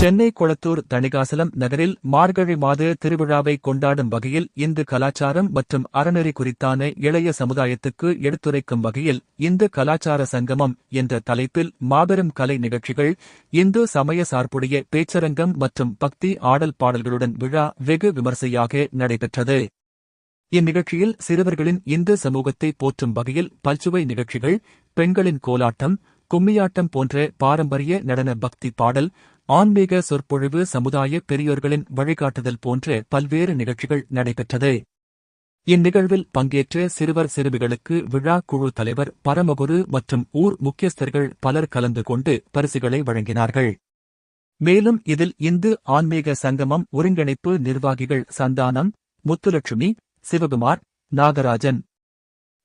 சென்னை கொளத்தூர் தணிகாசலம் நகரில் மார்கழி மாத திருவிழாவை கொண்டாடும் வகையில் இந்து கலாச்சாரம் மற்றும் அறநெறி குறித்தான இளைய சமுதாயத்துக்கு எடுத்துரைக்கும் வகையில் இந்து கலாச்சார சங்கமம் என்ற தலைப்பில் மாபெரும் கலை நிகழ்ச்சிகள், இந்து சமய சார்புடைய பேச்சரங்கம் மற்றும் பக்தி ஆடல் பாடல்களுடன் விழா வெகு விமர்சையாக நடைபெற்றது. இந்நிகழ்ச்சியில் சிறுவர்களின் இந்து சமூகத்தை போற்றும் வகையில் பல்சுவை நிகழ்ச்சிகள், பெண்களின் கோலாட்டம், கும்மியாட்டம் போன்ற பாரம்பரிய நடன பக்தி பாடல், ஆன்மீக சொற்பொழிவு, சமுதாய பெரியோர்களின் வழிகாட்டுதல் போன்ற பல்வேறு நிகழ்ச்சிகள் நடைபெற்றது. இந்நிகழ்வில் பங்கேற்ற சிறுவர் சிறுமிகளுக்கு விழா குழு தலைவர் பரமகுரு மற்றும் ஊர் முக்கியஸ்தர்கள் பலர் கலந்து கொண்டு பரிசுகளை வழங்கினார்கள். மேலும் இதில் இந்து ஆன்மீக சங்கமம் ஒருங்கிணைப்பு நிர்வாகிகள் சந்தானம், முத்துலட்சுமி, சிவகுமார், நாகராஜன்,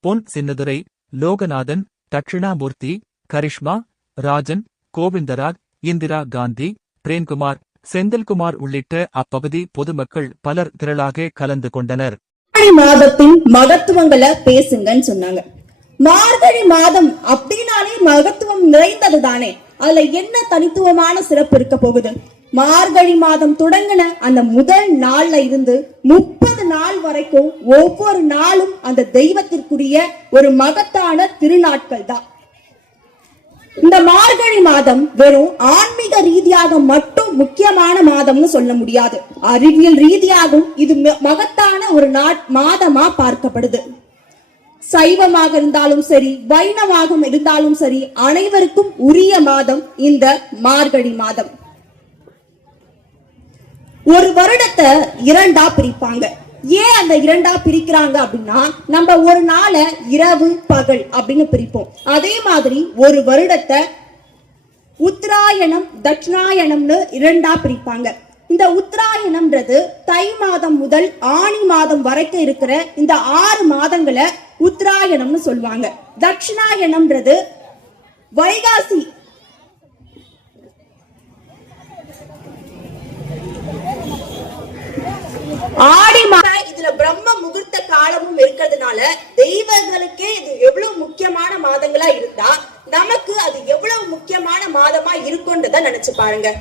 பொன் சின்னதுரை, லோகநாதன், தட்சிணாமூர்த்தி, கரிஷ்மா, ராஜன், கோவிந்தராஜ், இந்திரா காந்தி, பிரேம்குமார், செந்தில்குமார் உள்ளிட்ட அப்பகுதி பொதுமக்கள் பலர் திரளாக கலந்து கொண்டனர். மாதத்தின் மகத்துவங்களை பேசுங்கன்னு சொன்னாங்க. மார்கழி மாதம் அப்படின்னாலே மகத்துவம் நிறைந்தது தானே. அதுல என்ன தனித்துவமான சிறப்பு இருக்க போகுது? மார்கழி மாதம் தொடங்கின அந்த முதல் நாள்ல இருந்து 30 நாள் வரைக்கும் ஒவ்வொரு நாளும் அந்த தெய்வத்திற்குரிய ஒரு மகத்தான திருநாட்கள் தான். இந்த மார்கழி மாதம் வெறும் ஆன்மீக ரீதியாக மட்டும் முக்கியமான மாதம்னு சொல்ல முடியாது. அறிவியல் ரீதியாகவும் இது மகத்தான ஒரு மாதமா பார்க்கப்படுது. சைவமாக இருந்தாலும் சரி, வைணவாக இருந்தாலும் சரி, அனைவருக்கும் உரிய மாதம் இந்த மார்கழி மாதம். ஒரு வருடத்தை 2ஆ பிரிப்பாங்க. ஏன் அந்த 2ஆ பிரிக்கிறாங்க அப்படின்னா, நம்ம ஒரு நாளை இரவு பகல் அப்படின்னு பிரிப்போம். அதே மாதிரி ஒரு வருடத்தை உத்தராயணம் தட்சிணாயணம்னு 2ஆ பிரிப்பாங்க. இந்த உத்தராயணம்ன்றது தை மாதம் முதல் ஆனி மாதம் வரைக்கும் இருக்கிற இந்த 6 மாதங்களை உத்தராயணம்னு சொல்லுவாங்க. தட்சிணாயணம்ன்றது வைகாசி ஆடி இதுல பிரம்ம முகூர்த்த காலமும் இருக்கிறதுனால தெய்வங்களுக்கே இது எவ்வளவு முக்கியமான மாதங்களா இருந்தா நமக்கு அது எவ்வளவு முக்கியமான மாதமா இருக்கும்ன்றத நினைச்சு பாருங்க.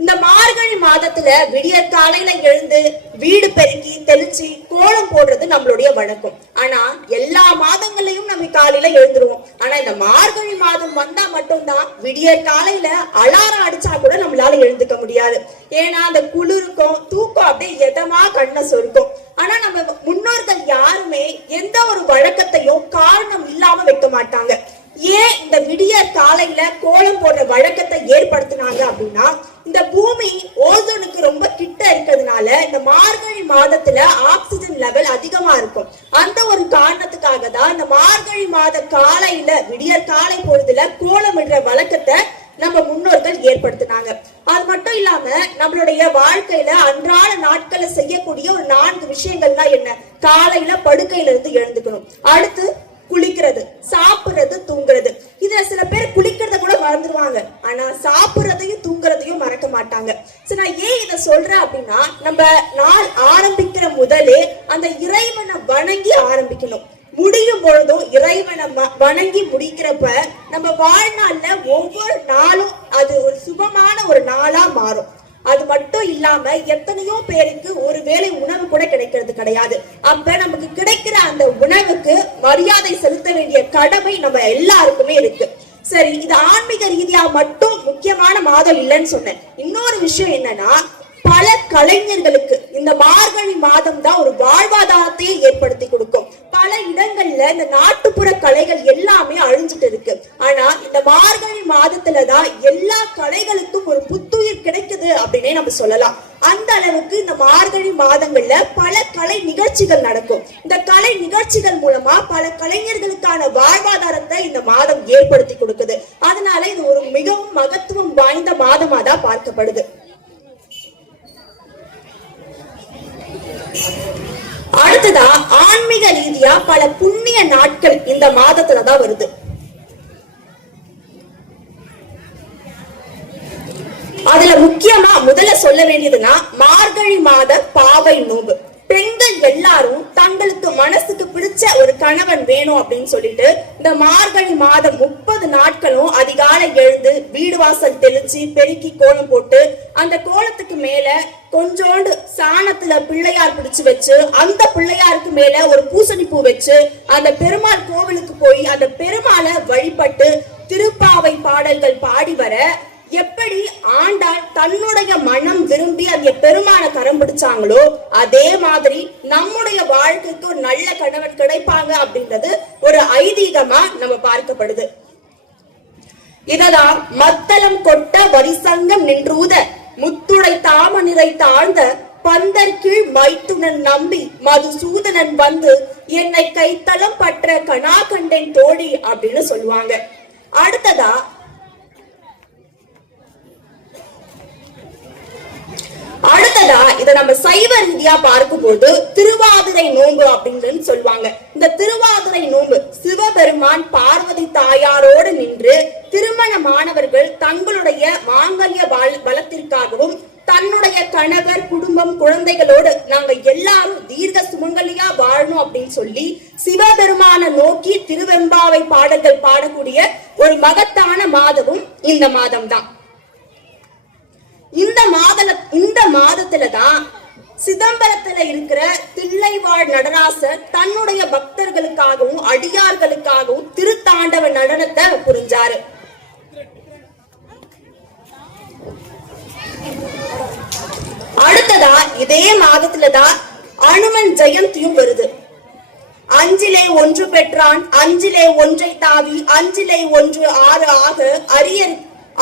இந்த மார்கழி மாதத்துல விடிய காலையில எழுந்து வீடு பெருக்கி தெளிச்சு கோலம் போடுறது நம்மளுடைய வழக்கம். ஆனா எல்லா மாதங்களையும் நம்ம காலையில எழுந்துருவோம். ஆனா இந்த மார்கழி மாதம் வந்தா மட்டும்தான் விடிய காலையில அலாரம் அடிச்சா கூட நம்மளால எழுந்துக்க முடியாது. ஏன்னா அந்த குளிருக்கும் தூக்கம் அப்படியே எதமா கண்ணை சொருக்கும். ஆனா நம்ம முன்னோர்கள் யாருமே எந்த ஒரு வழக்கத்தையும் காரணம் இல்லாம வைக்க மாட்டாங்க. ஏன் இந்த விடிய காலையில கோலம் போடுற வழக்கத்தை ஏற்படுத்தினாங்க அப்படின்னா, இந்த பூமி ஓசோனுக்கு ரொம்ப கிட்ட இருக்கிறதுனால இந்த மார்கழி மாதத்துல ஆக்சிஜன் லெவல் அதிகமா இருக்கும். அந்த ஒரு காரணத்துக்காக தான் இந்த மார்கழி மாத காலையில விடிய காலை பொழுதுல கோலமிடுற வழக்கத்தை நம்ம முன்னோர்கள் ஏற்படுத்தினாங்க. அது மட்டும் இல்லாம நம்மளுடைய வாழ்க்கையில அன்றாட நாட்களை செய்யக்கூடிய ஒரு 4 விஷயங்கள்னா என்ன? காலையில படுக்கையில இருந்து எழுந்துக்கணும், அடுத்து குளிக்கிறது, சாப்பிடுறது, தூங்குறது. இதுல சில பேர் குளிக்கிறத கூட மறந்துடுவாங்க, ஆனா சாப்பிடுறதையும் தூங்குறதையும் மறக்க மாட்டாங்க. சரி, நான் ஏன் இதை சொல்றேன் அப்படின்னா, நம்ம நாள் ஆரம்பிக்கிற முதலே அந்த இறைவனை வணங்கி ஆரம்பிக்கணும். முடியும் பொழுதும் இறைவனை வணங்கி முடிக்கிறப்ப நம்ம வாழ்நாள்ல ஒவ்வொரு நாளும் அது ஒரு சுபமான ஒரு நாளா மாறும். அது மட்டும் இல்லாம எத்தனையோ பேருக்கு ஒரு வேளை உணவு கூட கிடைக்கிறது கிடையாது. அப்ப நமக்கு கிடைக்கிற அந்த உணவுக்கு மரியாதை செலுத்த வேண்டிய கடமை நம்ம எல்லாருக்குமே இருக்கு. சரி, இது ஆன்மீக ரீதியா மட்டும் முக்கியமான மாதம் இல்லைன்னு சொன்னேன். இன்னொரு விஷயம் என்னன்னா, பல கலைஞர்களுக்கு இந்த மார்கழி மாதம் தான் ஒரு வாழ்வாதாரத்தையே ஏற்படுத்தி கொடுக்கும். பல இடங்கள்ல இந்த நாட்டுப்புற கலைகள் எல்லாமே அழிஞ்சிட்டு இருக்கு. ஆனா இந்த மார்கழி மாதத்துலதான் எல்லா கலைகளுக்கும் ஒரு புத்துயிர் கிடைக்குது அப்படின்னே நம்ம சொல்லலாம். அந்த அளவுக்கு இந்த மார்கழி மாதங்கள்ல பல கலை நிகழ்ச்சிகள் நடக்கும். இந்த கலை நிகழ்ச்சிகள் மூலமா பல கலைஞர்களுக்கான வாழ்வாதாரத்தை இந்த மாதம் ஏற்படுத்தி கொடுக்குது. அதனால இது ஒரு மிகவும் மகத்துவம் வாய்ந்த மாதமா தான் பார்க்கப்படுது. அடுத்ததா ஆன்மீக ரீதியா பல புண்ணிய நாட்கள் இந்த மாதத்துலதான் வருது. அதுல முக்கியமா முதல்ல சொல்ல வேண்டியதுன்னா மார்கழி மாத பாவை நோன்பு. பெண்கள் எல்லாரும் தங்களுக்கு மனசுக்கு பிடிச்ச ஒரு கணவன் வேணும் அப்படின்னு சொல்லிட்டு இந்த மார்கழி மாதம் 30 நாட்களும் அதிகாலை எழுந்து வீடு வாசல் தெளிச்சு பெருக்கி கோலம் போட்டு அந்த கோலத்துக்கு மேல கொஞ்சோண்டு சாணத்துல பிள்ளையார் பிடிச்சு வச்சு அந்த பிள்ளையாருக்கு மேல ஒரு பூசணி பூ வச்சு அந்த பெருமாள் கோவிலுக்கு போய் அந்த பெருமாளை வழிபட்டு திருப்பாவை பாடல்கள் பாடி வர எப்படி ஆண்டாள் தன்னுடைய மனம் விரும்பி அந்த பெருமான கரம் பிடிச்சாங்களோ அதே மாதிரி நம்முடைய வாழ்க்கைக்கு ஒரு நல்ல கணவன் கிடைப்பாங்க அப்படின்றது ஒரு ஐதீகமா நம்ம பார்க்கப்படுது. இததான் மத்தளம் கொட்ட வரிசங்கம் நின்றூத முத்துடை தாம நிறை தாழ்ந்த பந்தர் கீழ் மைத்துனன் நம்பி மதுசூதனன் வந்து என்னை கைத்தளம் பற்ற கனா கண்டேன் தோழி அப்படின்னு சொல்லுவாங்க. அடுத்ததா இத நம்ம சைவ ரீதியா பார்க்கும்போது திருவாதிரை நோன்பு அப்படின்னு சொல்லுவாங்க. இந்த திருவாதிரை நோன்பு சிவபெருமான் பார்வதி தாயாரோடு நின்று திருமணமானவர்கள் தங்களுடைய மாங்கல்ய பலத்திற்காகவும் தன்னுடைய கணவர் குடும்பம் குழந்தைகளோடு நாங்க எல்லாரும் தீர்க்க சுமங்கலியா வாழணும் அப்படின்னு சொல்லி சிவபெருமான நோக்கி திருவெம்பாவை பாடல்கள் பாடக்கூடிய ஒரு மகத்தான மாதமும் இந்த மாதம் தான். இந்த மாதத்துலதான் சிதம்பரத்துல இருக்கிற தில்லைவாழ் நடராசர் தன்னுடைய பக்தர்களுக்காகவும் அடியார்களுக்காகவும் திருத்தாண்டவ நடனத்தை புரிஞ்சாரு. அடுத்ததா இதே மாதத்துலதான் அனுமன் ஜெயந்தியும் வருது. அஞ்சிலே ஒன்று பெற்றான் அஞ்சிலே ஒன்றை தாவி அஞ்சிலே ஒன்று 6 ஆக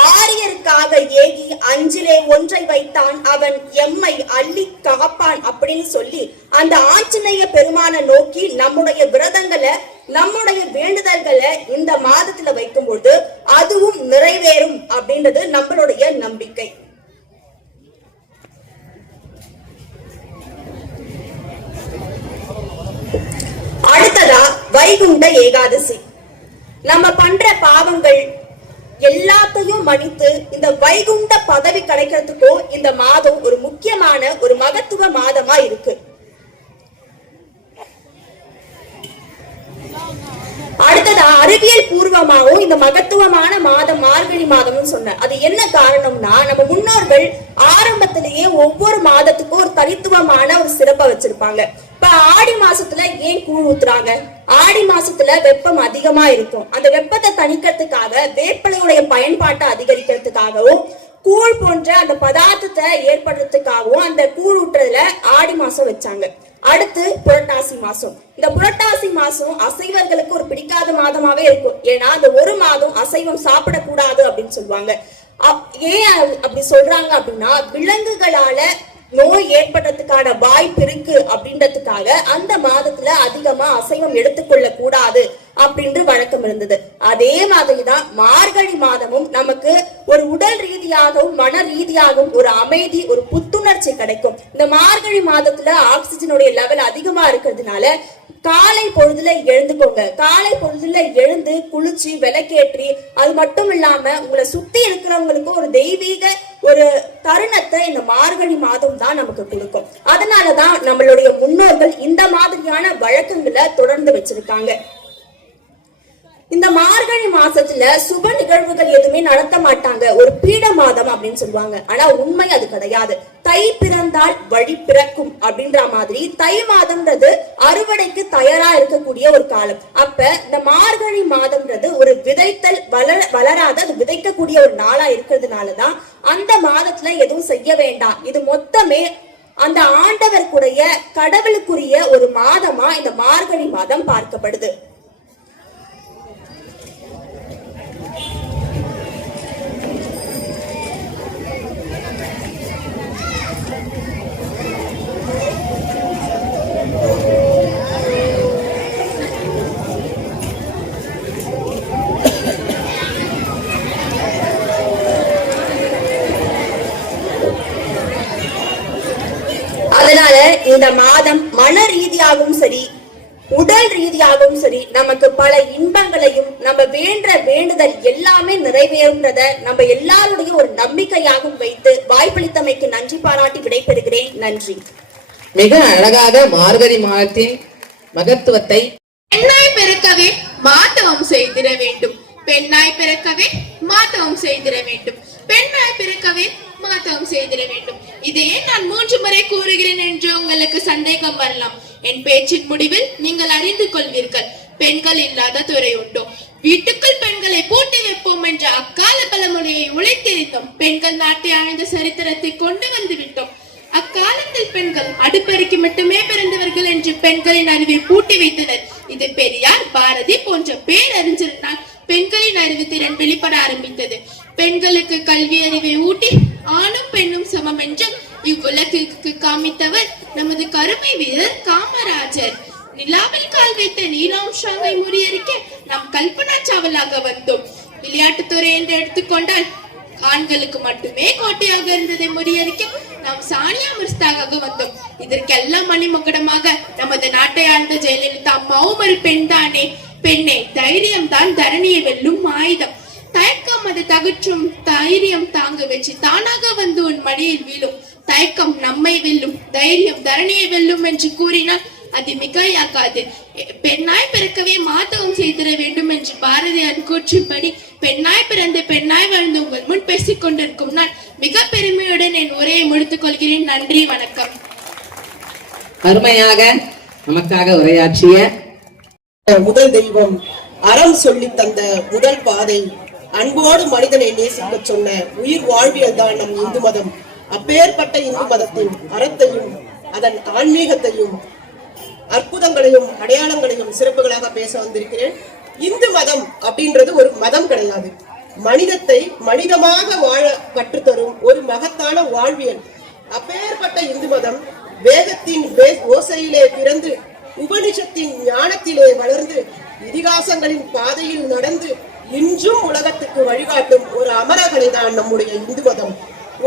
ஆரியருக்காக ஏகி அஞ்சிலே ஒன்றை வைத்தான் அவன் எம்மை அள்ளி காப்பான் அப்படின்னு சொல்லி அந்த ஆஞ்சநேய பெருமான நோக்கி நம்முடைய விரதங்களை நம்முடைய வேண்டுதல்களை இந்த மாதத்துல வைக்கும்போது அதுவும் நிறைவேறும் அப்படின்றது நம்மளுடைய நம்பிக்கை. அடுத்ததா வைகுண்ட ஏகாதசி. நம்ம பண்ற பாவங்கள் எல்லாத்தையும் மன்னித்து இந்த வைகுண்ட பதவி கிடைக்கிறதுக்கும் இந்த மாதம் ஒரு முக்கியமான ஒரு மகத்துவ மாதமா இருக்கு. அடுத்ததா அறிவியல் பூர்வமாகவும் இந்த மகத்துவமான மாதம் மார்கழி மாதம்னு சொன்ன அது என்ன காரணம்னா நம்ம முன்னோர்கள் ஆரம்பத்திலேயே ஒவ்வொரு மாதத்துக்கும் ஒரு தனித்துவமான ஒரு சிறப்பை வச்சிருப்பாங்க. இப்ப ஆடி மாசத்துல ஏன் கூழ் ஊத்துறாங்க? ஆடி மாசத்துல வெப்பம் அதிகமா இருக்கும். அந்த வெப்பத்தை தணிக்கிறதுக்காக வேப்பிலையுடைய பயன்பாட்டை அதிகரிக்கிறதுக்காகவும் கூழ் போன்ற அந்த பதார்த்தத்தை ஏற்படுறதுக்காகவும் அந்த கூழ் ஊற்றுறதுல ஆடி மாசம் வச்சாங்க. அடுத்து புரட்டாசி மாசம். இந்த புரட்டாசி மாசம் அசைவர்களுக்கு ஒரு பிடிக்காத மாதமாவே இருக்கும். ஏன்னா அந்த ஒரு மாதம் அசைவம் சாப்பிடக்கூடாது அப்படின்னு சொல்லுவாங்க. ஏன் அப்படி சொல்றாங்க அப்படின்னா விலங்குகளால நோய் ஏற்படுறதுக்கான வாய்ப்பு இருக்கு அப்படின்றதுக்காக அந்த மாதத்துல அதிகமா அசைவம் எடுத்துக்கொள்ள கூடாது அப்படின்று வழக்கம் இருந்தது. அதே மாதிரிதான் மார்கழி மாதமும் நமக்கு ஒரு உடல் ரீதியாகவும் மன ரீதியாகவும் ஒரு அமைதி ஒரு புத்துணர்ச்சி கிடைக்கும். இந்த மார்கழி மாதத்துல ஆக்சிஜனுடைய லெவல் அதிகமா இருக்கிறதுனால காலை பொழுதுல எழுந்துக்கோங்க. காலை பொழுதுல எழுந்து குளிச்சு விளக்கேற்றி அது மட்டும் இல்லாம உங்களை சுத்தி இருக்கிறவங்களுக்கு ஒரு தெய்வீக ஒரு தருணத்தை இந்த மார்கழி மாதம் தான் நமக்கு கொடுக்கும். அதனாலதான் நம்மளுடைய முன்னோர்கள் இந்த மாதிரியான வழக்கங்களை தொடர்ந்து வச்சிருக்காங்க. இந்த மார்கழி மாசத்துல சுப நிகழ்வுகள் எதுவுமே நடத்த மாட்டாங்க. ஒரு பீட மாதம் அப்படின்னு சொல்லுவாங்க. ஆனா உண்மை அது கிடையாது. தை பிறந்தால் வழி பிறக்கும் அப்படின்ற மாதிரி தை மாதம்ன்றது அறுவடைக்கு தயாரா இருக்கக்கூடிய ஒரு காலம். அப்ப இந்த மார்கழி மாதம்ன்றது ஒரு விதைத்தல் வளராத அது விதைக்கக்கூடிய ஒரு நாளா இருக்கிறதுனாலதான் அந்த மாதத்துல எதுவும் செய்ய வேண்டாம். இது மொத்தமே அந்த ஆண்டவருக்குடைய கடவுளுக்குரிய ஒரு மாதமா இந்த மார்கழி மாதம் பார்க்கப்படுது. அதனால இந்த மாதம் மன ரீதியாகவும் சரி உடல் ரீதியாகவும் சரி நமக்கு பல இன்பங்களையும் நம்ம வேண்டுதல் எல்லாமே நிறைவேறும்ன்றத நம்ம எல்லாருடைய ஒரு நம்பிக்கையாகவும் வைத்து வாய்ப்பளித்தமைக்கு நன்றி பாராட்டி விடைபெறுகிறேன். நன்றி. மிக அழகாக மார்கழி மாதத்தின் மகத்துவத்தை பெண்ணாய் பிறக்கவே மாதவம் செய்திட வேண்டும். பெண்ணாய் பிறக்கவே மாதவம் செய்திட வேண்டும். பெண்ணாய் பிறக்கவே மாதவம் செய்திட வேண்டும். இதையே நான் 3 முறை கூறுகிறேன் என்று உங்களுக்கு சந்தேகம் வரலாம். என் பேச்சின் முடிவில் நீங்கள் அறிந்து கொள்வீர்கள். பெண்கள் இல்லாத துறை உண்டோ? வீட்டுக்குள் பெண்களை பூட்டி வைப்போம் என்ற அக்கால பழமொழியை உழைத்தெறிந்தோம். பெண்கள் நாட்டை ஆழ்ந்த சரித்திரத்தை கொண்டு வந்து விட்டோம். அக்காலத்தில் பெண்கள் அடுப்பறைக்கு மட்டுமே பிறந்தவர்கள் என்று பெண்களின் அறிவை பூட்டி வைத்தனர். இது பெரியார், பாரதி போன்ற பேரறிஞரினால் பெண்களின் அறிவு திறன் வெளிப்பட ஆரம்பித்தது. பெண்களுக்கு கல்வி அறிவை ஊட்டி ஆணும் பெண்ணும் சமம் என்று இவ்வுலகிற்கு காமித்தவர் நமது கருமை வீரர் காமராஜர். நிலாவில் கால் வைத்த நீல் ஆம்ஸ்ட்ராங்கை முறியடிக்க நாம் கல்பனா சாவலாக வந்தோம். விளையாட்டுத்துறை என்று எடுத்துக்கொண்டால் ஆண்களுக்கு மட்டுமே கோட்டையாக இருந்ததை முறியடிக்க நாம் சானியா மிர்சாவாக வந்தோம். இதற்கெல்லாம் மணிமகுடமாக நமது நாட்டை ஆழ்ந்த ஜெயலலிதா அம்மாவும் ஒரு பெண் தானே. பெண்ணே, தைரியம் தான் தரணியை வெல்லும் ஆயுதம். தயக்கம் அது தகற்றும், தைரியம் தாங்க வச்சு தானாக வந்து உன் மடியில் வீழும். தயக்கம் நம்மை வெல்லும், தைரியம் தரணியை வெல்லும் என்று கூறினால் அது மிகையாகாது. பெண்ணாய் பிறக்கவே மாதவம் செய்திட வேண்டும் என்று பாரதியார் கூற்றுப்படி பெண்ணாய் பிறந்து பெண்ணாய் வாழ்ந்து உங்கள் முன் பேசிக் கொண்டிருக்கும் நான் மிக பெருமையுடன் என் உரையை முடித்துக் கொள்கிறேன். நன்றி, வணக்கம். அருமையாக நமக்காக உரையாற்றிய முதல் தெய்வம், அறம் சொல்லி தந்த முதல் பாதை, அன்போடு மனிதனை நேசிக்க சொன்ன உயிர் வாழ்வியல் தான் நம் இந்து மதம். அப்பேற்பட்ட இந்து மதத்தின் அறத்தையும் அதன் ஆன்மீகத்தையும் அற்புதங்களையும் அடையாளங்களையும் சிறப்புகளாக பேச வந்திருக்கிறேன். இந்து மதம் அப்படின்றது ஒரு மதம் கிடையாது. மனிதத்தை மனிதமாக வாழ கற்றுத்தரும் ஒரு மகத்தான வாழ்வியல். அப்பேற்பட்ட இந்து மதம் வேதத்தின் ஓசையிலே பிறந்து உபனிஷத்தின் ஞானத்திலே வளர்ந்து இதிகாசங்களின் பாதையில் நடந்து இன்றும் உலகத்துக்கு வழிகாட்டும் ஒரு அமரகலை தான் நம்முடைய இந்து மதம்.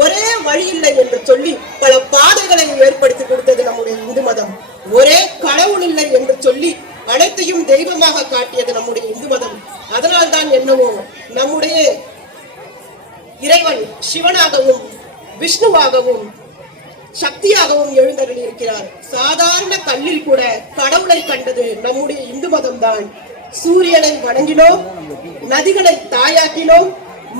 ஒரே வழி இல்லை என்று சொல்லி பல பாதைகளை ஏற்படுத்தி கொடுத்தது நம்முடைய இந்து மதம். ஒரே கடவுள் இல்லை என்று சொல்லி அனைத்தையும் தெய்வமாக காட்டியது நம்முடைய இந்து மதம். அதனால்தான் என்னவோ நம்முடைய இறைவன் சிவனாகவும் விஷ்ணுவாகவும் சக்தியாகவும் எழுந்தருளி இருக்கிறார். சாதாரண கல்லில் கூட கடவுளை கண்டது நம்முடைய இந்து மதம் தான். சூரியனை வணங்கினோம், நதிகளை தாயாக்கினோம்,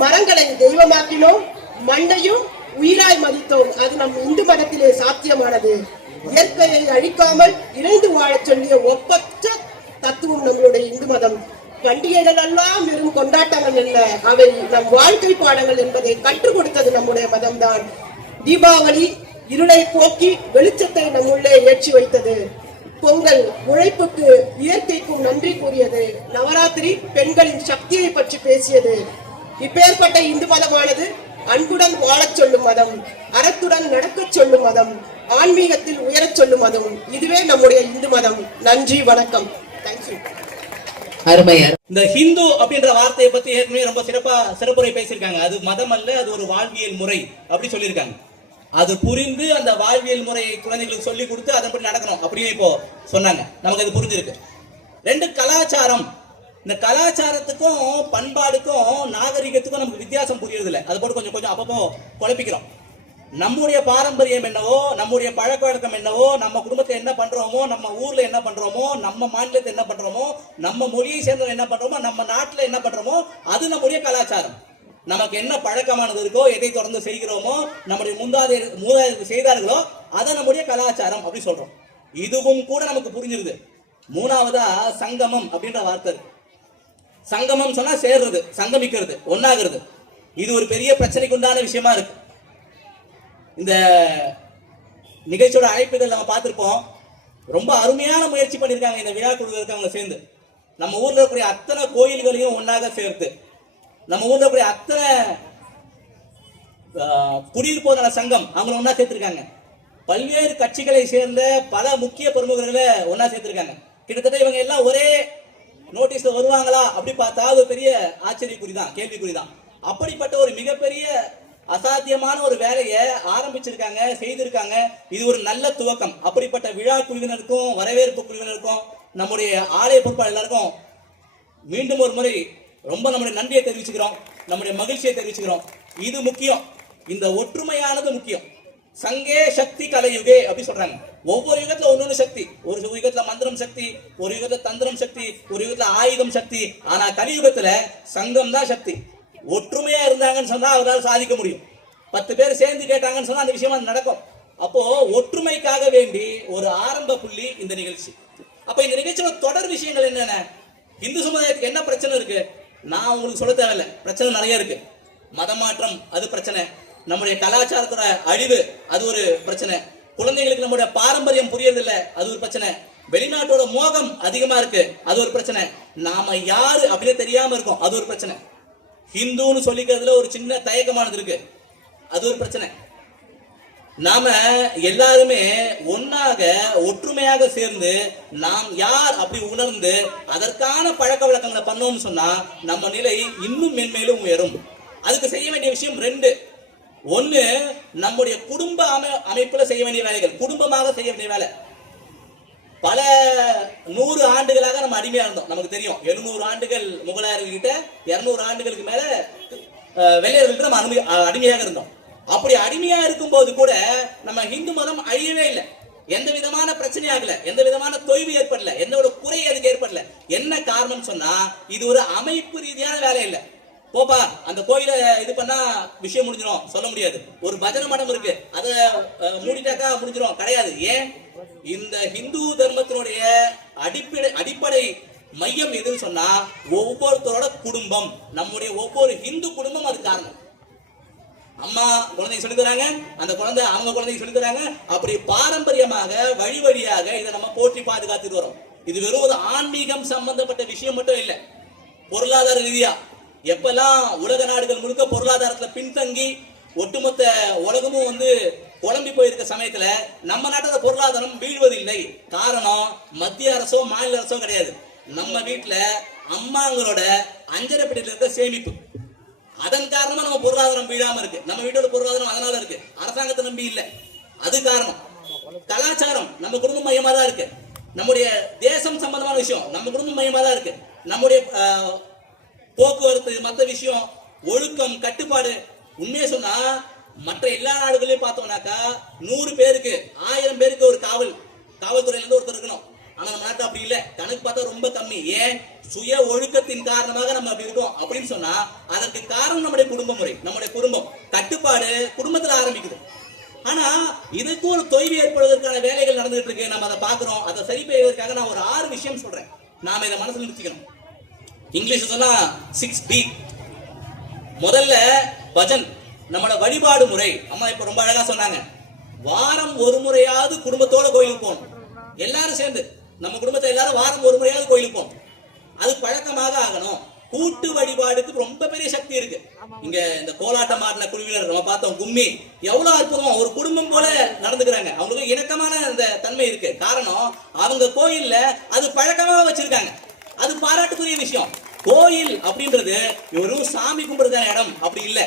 மரங்களை தெய்வமாக்கினோம், மண்ணையும் உயிராய் மதித்தோம். அது நம் இந்து மதத்திலே சாத்தியமானது. இயற்கையை அழிக்காமல் இணைந்து வாழச் சொல்லிய ஒப்பற்ற தத்துவம் நம்மளுடைய இந்து மதம். பண்டிகைகள் எல்லாம் வெறும் கொண்டாட்டங்கள் அல்ல, அவை நம் வாழ்க்கை பாடங்கள் என்பதை கற்றுக் கொடுத்தது நம்முடைய மதம் தான். தீபாவளி இருளை போக்கி வெளிச்சத்தை நம்முள்ளே ஏற்றி வைத்தது. பொங்கல் உழைப்புக்கு இயற்கைக்கும் நன்றி கூறியது. நவராத்திரி பெண்களின் சக்தியை பற்றி பேசியது. இப்பேற்பட்ட இந்து மதமானது அன்புடன் வாழச் சொல்லும் மதம், அறத்துடன் நடக்கச் சொல்லும் மதம், ஆன்மீகத்தில் உயரச் சொல்லும் மதம். இதுவே நம்முடைய இந்து மதம். நன்றி, வணக்கம். தேங்க்யூ. அருமையர் இந்த ஹிந்து அப்படின்ற வார்த்தையை பத்தி ஏற்கனவே ரொம்ப சிறப்புரை பேசியிருக்காங்க. அது மதம் அல்ல, அது ஒரு வாழ்வியல் முறை அப்படி சொல்லியிருக்காங்க. அது புரிந்து அந்த வாழ்வியல் முறையை குழந்தைகளுக்கு சொல்லி கொடுத்து அதன்படி நடக்கணும் அப்படின்னு இப்போ சொன்னாங்க. நமக்கு அது புரிஞ்சிருக்கு. 2 கலாச்சாரம். இந்த கலாச்சாரத்துக்கும் பண்பாடுக்கும் நாகரிகத்துக்கும் நமக்கு வித்தியாசம் புரியுறது இல்லை. அது போட்டு கொஞ்சம் கொஞ்சம் அப்பப்போ குழப்பிக்கிறோம். நம்முடைய பாரம்பரியம் என்னவோ, நம்முடைய பழக்க வழக்கம் என்னவோ, நம்ம குடும்பத்தை என்ன பண்றோமோ, நம்ம ஊர்ல என்ன பண்றோமோ, நம்ம மாநிலத்தை என்ன பண்றோமோ, நம்ம மொழியை சேர்ந்தவங்க என்ன பண்றோமோ, நம்ம நாட்டுல என்ன பண்றோமோ, அது நம்முடைய கலாச்சாரம். நமக்கு என்ன பழக்கமானது இருக்கோ, எதை தொடர்ந்து செய்கிறோமோ, நம்முடைய மூதாதையர்கள் செய்தார்களோ, அதை நம்முடைய கலாச்சாரம் அப்படி சொல்றோம். இதுவும் கூட நமக்கு புரிஞ்சிருது. 3வதா சங்கமம் அப்படின்ற வார்த்தை இருக்கு. சங்கமம் சொன்னா சேர்றது, சங்கமிக்கிறது, ஒன்னாகிறது. இது ஒரு பெரிய பிரச்சனைக்கு உண்டான விஷயமா இருக்கு. இந்த நிகழ்ச்சியோட அழைப்புகள் நம்ம பார்த்திருப்போம். ரொம்ப அருமையான முயற்சி பண்ணியிருக்காங்க இந்த விழா குழுவிற்கு அவங்க சேர்ந்து. நம்ம ஊர்ல இருக்கக்கூடிய அத்தனை கோயில்களையும் ஒன்னாக சேர்த்து, நம்ம ஊர்ல இருக்கக்கூடிய அத்தனை குடியிருப்போர் சங்கம் அவங்களை ஒன்னா சேர்த்திருக்காங்க. பல்வேறு கட்சிகளை சேர்ந்த பல முக்கிய பிரமுகர்களை ஒன்னா சேர்த்திருக்காங்க. கிட்டத்தட்ட இவங்க எல்லாம் ஒரே நோட்டீஸ்ல வருவாங்களா அப்படி பார்த்தா அது பெரிய ஆச்சரியக்குறிதான், கேள்விக்குறிதான். அப்படிப்பட்ட ஒரு மிகப்பெரிய அசாத்தியமான ஒரு வேலையை ஆரம்பிச்சிருக்காங்க, செய்திருக்காங்க. இது ஒரு நல்ல துவக்கம். அப்படிப்பட்ட விழா குழுவினருக்கும் வரவேற்பு குழுவினருக்கும் நம்முடைய ஆலய பொறுப்பாளர் எல்லாருக்கும் மீண்டும் ஒரு முறை ரொம்ப நம்முடைய நன்றியை தெரிவிச்சுக்கிறோம், நம்முடைய மகிழ்ச்சியை தெரிவிச்சுக்கிறோம். இது முக்கியம். இந்த ஒற்றுமையானது முக்கியம். சங்கே சக்தி கலையுகே அப்படி சொல்றாங்க. ஒவ்வொரு யுகத்துல ஒன்னொன்னு சக்தி. ஒரு யுகத்துல மந்திரம் சக்தி, ஒரு யுகத்துல தந்திரம் சக்தி, ஒரு யுகத்துல ஆயுதம் சக்தி. ஆனா கலியுகத்துல சங்கம் தான் சக்தி. ஒற்றுமையா இருந்தாங்கன்னு சொன்னா அவரால் சாதிக்க முடியும். 10 பேர் சேர்ந்து கேட்டாங்கன்னு சொன்னா அந்த விஷயமா நடக்கும். அப்போ ஒற்றுமைக்காக வேண்டி ஒரு ஆரம்ப புள்ளி இந்த நிகழ்ச்சி. அப்ப இந்த நிகழ்ச்சியோட தொடர் விஷயங்கள் என்னென்ன? இந்து சமுதாயத்துக்கு என்ன பிரச்சனை இருக்கு? நான் உங்களுக்கு சொல்ல தேவையில்லை, பிரச்சனை நிறைய இருக்கு. மதமாற்றம் அது பிரச்சனை, நம்முடைய கலாச்சாரத்தோட அழிவு அது ஒரு பிரச்சனை, குழந்தைகளுக்கு நம்முடைய பாரம்பரியம் புரியறது இல்ல அது ஒரு பிரச்சனை, வெளிநாட்டோட மோகம் அதிகமா இருக்கு அது ஒரு பிரச்சனை, நாம யாரு அப்படின்னு தெரியாம இருக்கோம் அது ஒரு பிரச்சனை, ஹிந்துன்னு சொல்லிக்கிறதுல ஒரு சின்ன தயக்கமானது இருக்கு அது ஒரு பிரச்சனை. நாம எல்லாருமே ஒன்னாக ஒற்றுமையாக சேர்ந்து நாம் யார் அப்படி உணர்ந்து அதற்கான பழக்க வழக்கங்களை பண்ணோம்னு சொன்னா நம்ம நிலை இன்னும் மென்மேலும் உயரும். அதுக்கு செய்ய வேண்டிய விஷயம் 2. ஒன்னு, நம்முடைய குடும்ப அமைப்புல செய்ய வேண்டிய வேலைகள், குடும்பமாக செய்ய வேண்டிய வேலை. பல 100 ஆண்டுகளாக நம்ம அடிமையா இருந்தோம். நமக்கு தெரியும் 700 ஆண்டுகள் முகலாயர்கள் கிட்ட, 200 ஆண்டுகளுக்கு மேல வெள்ளையர்கள்ட்ட நம்ம அடிமையாக இருந்தோம். அப்படி அடிமையா இருக்கும் போது கூட நம்ம இந்து மதம் அழியவே இல்லை. எந்த விதமான பிரச்சனை ஆகல, எந்த விதமான தொய்வு ஏற்படல, எந்த ஒரு குறை அதுக்கு ஏற்படல. என்ன காரணம் சொன்னா இது ஒரு அமைப்பு ரீதியான வேலை இல்லை. போப்பா அந்த கோயில இது பண்ணா விஷயம் முடிஞ்சிடும் சொல்ல முடியாது. ஒரு பஜனை மடம் இருக்கு அதை மூடிட்டாக்கா முடிஞ்சிடும் கிடையாது. ஏன்? இந்த ஹிந்து தர்மத்தினுடைய அடிப்படை மையம் எதுன்னு சொன்னா ஒவ்வொருத்தரோட குடும்பம், நம்முடைய ஒவ்வொரு ஹிந்து குடும்பம் அது காரணம். அம்மா குழந்தைங்க சொல்லி தராங்க, அந்த குழந்தை அவங்க குழந்தைங்க சொல்லி தராங்க. அப்படி பாரம்பரியமாக வழி வழியாக இதை நம்ம போற்றி பாதுகாத்துட்டு வரோம். இது வெறும் ஒரு ஆன்மீகம் சம்பந்தப்பட்ட விஷயம் மட்டும் இல்லை. பொருளாதார ரீதியா எப்பெல்லாம் உலக நாடுகள் முழுக்க பொருளாதாரத்துல பின்தங்கி ஒட்டுமொத்த உலகமும் குழம்பி போயிருக்க சமயத்துல நம்ம நாட்டோட பொருளாதாரம் வீழ்வதில்லை. காரணம் மத்திய அரசோ மாநில அரசோ கிடையாது. நம்ம வீட்டுல அம்மாங்களோட அஞ்சரை பெட்டியில இருக்க சேமிப்பு, அதன் காரணமா நம்ம பொருளாதாரம் வீழாம இருக்கு. நம்ம வீட்டோட பொருளாதாரம் அதனால இருக்கு, அரசாங்கத்தை நம்பி இல்ல. அது காரணம். கலாச்சாரம் நம்ம குடும்ப மையமா தான் இருக்கு. நம்முடைய தேசம் சம்பந்தமான விஷயம் நம்ம குடும்ப மையமா தான் இருக்கு. நம்முடைய போக்குவரத்து, மற்ற விஷயம், ஒழுக்கம், கட்டுப்பாடு. உண்மையை சொன்னா மற்ற எல்லா நாடுகளையும் பார்த்தோம்னாக்கா 100 பேருக்கு 1000 பேருக்கு ஒரு காவல்துறையில இருந்து ஒருத்தர் இருக்கணும். ஆனா நம்ம நாட்டு அப்படி இல்லை. கணக்கு பார்த்தா ரொம்ப கம்மி. ஏன்? சுய ஒழுக்கத்தின் காரணமாக நம்ம அப்படி இருக்கோம் அப்படின்னு சொன்னா அதற்கு காரணம் நம்முடைய குடும்ப முறை, நம்முடைய குடும்பம். கட்டுப்பாடு குடும்பத்துல ஆரம்பிக்குது. ஆனா இதுக்கு ஒரு தொய்வு ஏற்படுவதற்கான வேலைகள் நடந்துட்டு இருக்கு. நம்ம அதை பாக்குறோம். அதை சரி செய்வதற்காக நான் ஒரு 6 விஷயம் சொல்றேன். நாம இதை மனசுல நிறுத்திக்கணும். இங்கிலீஷ் சொன்னா 6B. முதல்ல பஜன், நம்மளோட வழிபாடு முறை. அம்மா இப்ப ரொம்ப அழகா சொன்னாங்க, வாரம் ஒரு முறையாவது குடும்பத்தோட கோயிலுக்கு போகணும். எல்லாரும் சேர்ந்து நம்ம குடும்பத்தை எல்லாரும் வாரம் ஒரு முறையாவது கோயிலுக்கு போகணும். அது பழக்கமாக ஆகணும். கூட்டு வழிபாடுக்கு ரொம்ப பெரிய சக்தி இருக்கு. இங்க இந்த கோலாட்டம் ஆடின குழுவினர் நம்ம பார்த்தோம், கும்மி எவ்வளவு அற்புதமா ஒரு குடும்பம் போல நடந்துக்கிறாங்க. அவங்களுக்கு இணக்கமான அந்த தன்மை இருக்கு. காரணம் அவங்க கோயில்ல அது பழக்கமாக வச்சிருக்காங்க. அது பாராட்டுக்குரிய விஷயம். கோயில் அப்படின்றது வெறும் சாமி கும்பிடுறதான இடம் அப்படி இல்ல.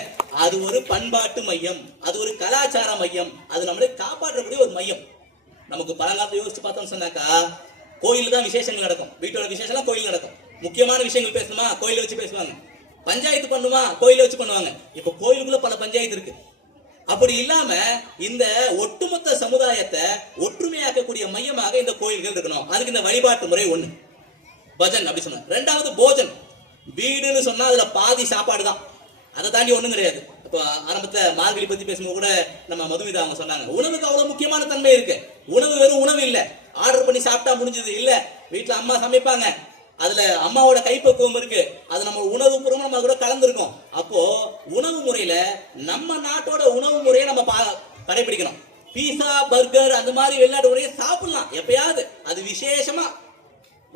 அது ஒரு பண்பாட்டு மையம், அது ஒரு கலாச்சார மையம், அது நம்மளை காப்பாற்றக்கூடிய ஒரு மையம். நமக்கு பழங்காலத்தை யோசிச்சு பார்த்தோம்னு சொன்னாக்கா கோயில் தான் விசேஷங்கள் நடக்கும். வீட்டோட விசேஷம் கோயில் நடக்கும். முக்கியமான விஷயங்கள் பேசணுமா கோயில வச்சு பேசுவாங்க. பஞ்சாயத்து பண்ணுமா கோயில வச்சு பண்ணுவாங்க. இப்ப கோயிலுக்குள்ள பல பஞ்சாயத்து இருக்கு. அப்படி இல்லாம இந்த ஒட்டுமொத்த சமுதாயத்தை ஒற்றுமையாக்கக்கூடிய மையமாக இந்த கோயில்கள் இருக்கணும். அதுக்கு இந்த வழிபாட்டு முறை ஒண்ணு பஜன் அப்படி சொன்ன. 2வது போஜன். வீடுன்னு சொன்னா அதுல பாதி சாப்பாடு தான், அதை தாண்டி ஒண்ணும் கிடையாது. இப்போ ஆரம்பத்துல மார்கழி பத்தி பேசும்போது கூட நம்ம மதுமிதா அவங்க சொன்னாங்க, உணவுக்கு அவ்வளவு முக்கியமான தன்மை இருக்கு. உணவு வெறும் உணவு இல்ல, ஆர்டர் பண்ணி சாப்பிட்டா முடிஞ்சது இல்ல. வீட்டுல அம்மா சமைப்பாங்க, அதுல அம்மாவோட கைப்பக்குவம் இருக்கு. அது நம்ம உணவு பூர்வமா நம்ம கூட கலந்துருக்கோம். அப்போ உணவு முறையில நம்ம நாட்டோட உணவு முறையை நம்ம கடைபிடிக்கணும். பீஸா, பர்கர் அந்த மாதிரி வெளிநாட்டு முறையை சாப்பிடலாம் எப்பயாவது, அது விசேஷமா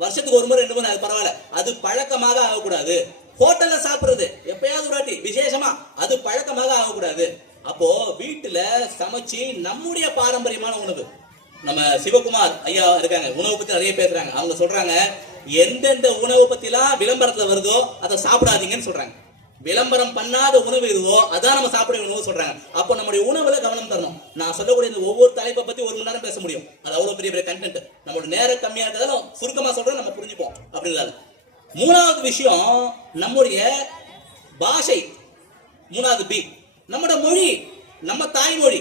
வருஷத்துக்கு ஒரு முறை 2 முறை அது பரவாயில்ல. அது பழக்கமாக ஆகக்கூடாது. ஹோட்டல்ல சாப்பிடுறது எப்பயாவது ஒரு வாட்டி விசேஷமா, அது பழக்கமாக ஆகக்கூடாது. அப்போ வீட்டுல சமைச்சு நம்முடைய பாரம்பரியமான உணவு. நம்ம சிவகுமார் ஐயா இருக்காங்க, உணவு பத்தி நிறைய பேசுறாங்க. அவங்க சொல்றாங்க, எந்தெந்த உணவு பத்திலாம் விளம்பரத்துல வருதோ அதை சாப்பிடாதீங்கன்னு சொல்றாங்க. விளம்பரம் பண்ணாத உணவு எதுவோ அதான் நம்ம சாப்பிட உணவு சொல்றாங்க. அப்போ நம்முடைய உணவுல கவனம் தரணும். நான் சொல்லக்கூடிய இந்த ஒவ்வொரு தலைப்பை பத்தி 1 மணி நேரம் பேச முடியும். அது அவ்வளவு பெரிய கண்டென்ட். நம்மளோட நேரம் கம்மியா இருக்கிறதால சுருக்கமா சொல்றோம், நம்ம புரிஞ்சுப்போம் அப்படின்றது. 3வது விஷயம் நம்முடைய பாஷை. 3வது B, நம்முடைய மொழி, நம்ம தாய்மொழி.